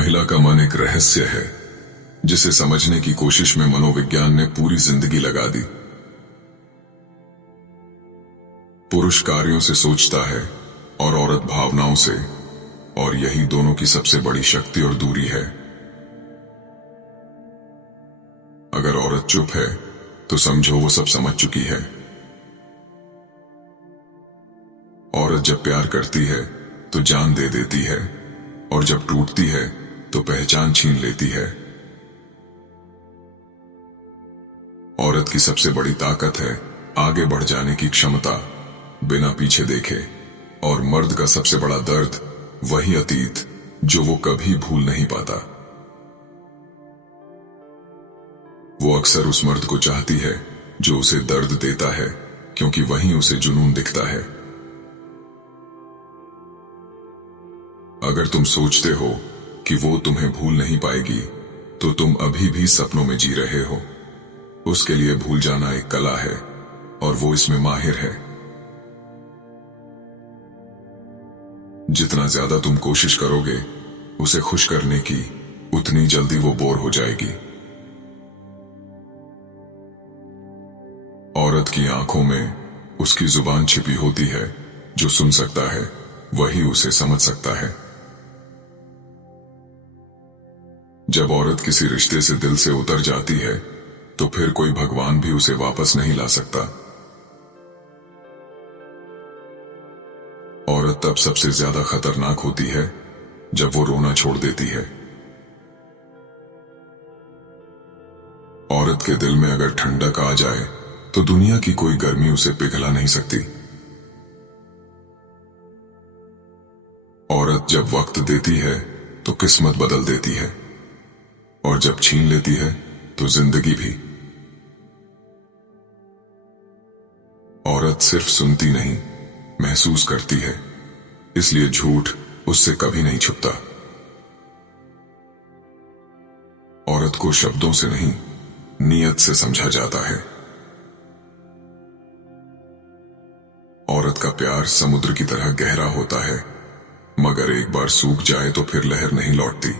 महिला का मन एक रहस्य है जिसे समझने की कोशिश में मनोविज्ञान ने पूरी जिंदगी लगा दी। पुरुष कार्यों से सोचता है और औरत भावनाओं से, और यही दोनों की सबसे बड़ी शक्ति और दूरी है। अगर औरत चुप है तो समझो वो सब समझ चुकी है। औरत जब प्यार करती है तो जान दे देती है, और जब टूटती है तो पहचान छीन लेती है। औरत की सबसे बड़ी ताकत है आगे बढ़ जाने की क्षमता, बिना पीछे देखे। और मर्द का सबसे बड़ा दर्द वही अतीत जो वो कभी भूल नहीं पाता। वो अक्सर उस मर्द को चाहती है जो उसे दर्द देता है, क्योंकि वहीं उसे जुनून दिखता है। अगर तुम सोचते हो कि वो तुम्हें भूल नहीं पाएगी, तो तुम अभी भी सपनों में जी रहे हो। उसके लिए भूल जाना एक कला है, और वो इसमें माहिर है। जितना ज्यादा तुम कोशिश करोगे उसे खुश करने की, उतनी जल्दी वो बोर हो जाएगी। औरत की आंखों में उसकी जुबान छिपी होती है। जो सुन सकता है वही उसे समझ सकता है। जब औरत किसी रिश्ते से दिल से उतर जाती है तो फिर कोई भगवान भी उसे वापस नहीं ला सकता। औरत तब सबसे ज्यादा खतरनाक होती है जब वो रोना छोड़ देती है। औरत के दिल में अगर ठंडक आ जाए तो दुनिया की कोई गर्मी उसे पिघला नहीं सकती। औरत जब वक्त देती है तो किस्मत बदल देती है, और जब छीन लेती है तो जिंदगी भी। औरत सिर्फ सुनती नहीं, महसूस करती है, इसलिए झूठ उससे कभी नहीं छुपता। औरत को शब्दों से नहीं, नीयत से समझा जाता है। औरत का प्यार समुद्र की तरह गहरा होता है, मगर एक बार सूख जाए तो फिर लहर नहीं लौटती।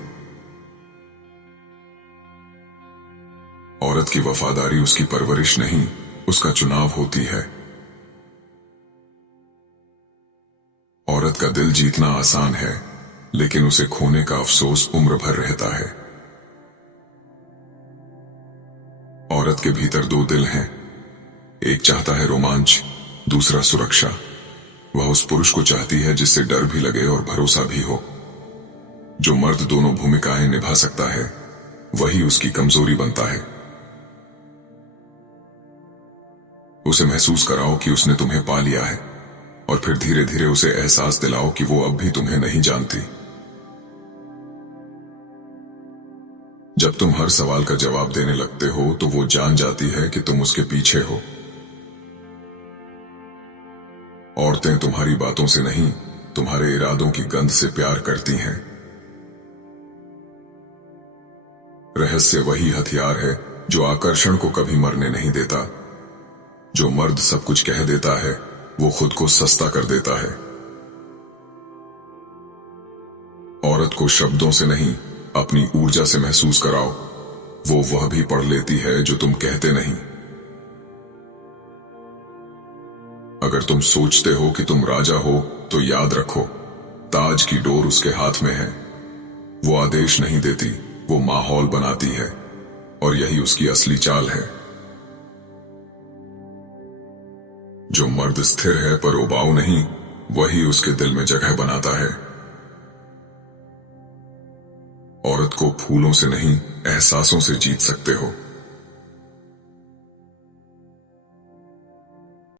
औरत की वफादारी उसकी परवरिश नहीं, उसका चुनाव होती है। औरत का दिल जीतना आसान है, लेकिन उसे खोने का अफसोस उम्र भर रहता है। औरत के भीतर दो दिल हैं, एक चाहता है रोमांच, दूसरा सुरक्षा। वह उस पुरुष को चाहती है जिससे डर भी लगे और भरोसा भी हो। जो मर्द दोनों भूमिकाएं निभा सकता है वही उसकी कमजोरी बनता है। उसे महसूस कराओ कि उसने तुम्हें पा लिया है, और फिर धीरे धीरे उसे एहसास दिलाओ कि वो अब भी तुम्हें नहीं जानती। जब तुम हर सवाल का जवाब देने लगते हो तो वो जान जाती है कि तुम उसके पीछे हो। औरतें तुम्हारी बातों से नहीं, तुम्हारे इरादों की गंध से प्यार करती हैं। रहस्य वही हथियार है जो आकर्षण को कभी मरने नहीं देता। जो मर्द सब कुछ कह देता है वो खुद को सस्ता कर देता है। औरत को शब्दों से नहीं, अपनी ऊर्जा से महसूस कराओ, वो वह भी पढ़ लेती है जो तुम कहते नहीं। अगर तुम सोचते हो कि तुम राजा हो तो याद रखो, ताज की डोर उसके हाथ में है। वो आदेश नहीं देती, वो माहौल बनाती है, और यही उसकी असली चाल है। जो मर्द स्थिर है पर उबाऊ नहीं, वही उसके दिल में जगह बनाता है। औरत को फूलों से नहीं, एहसासों से जीत सकते हो।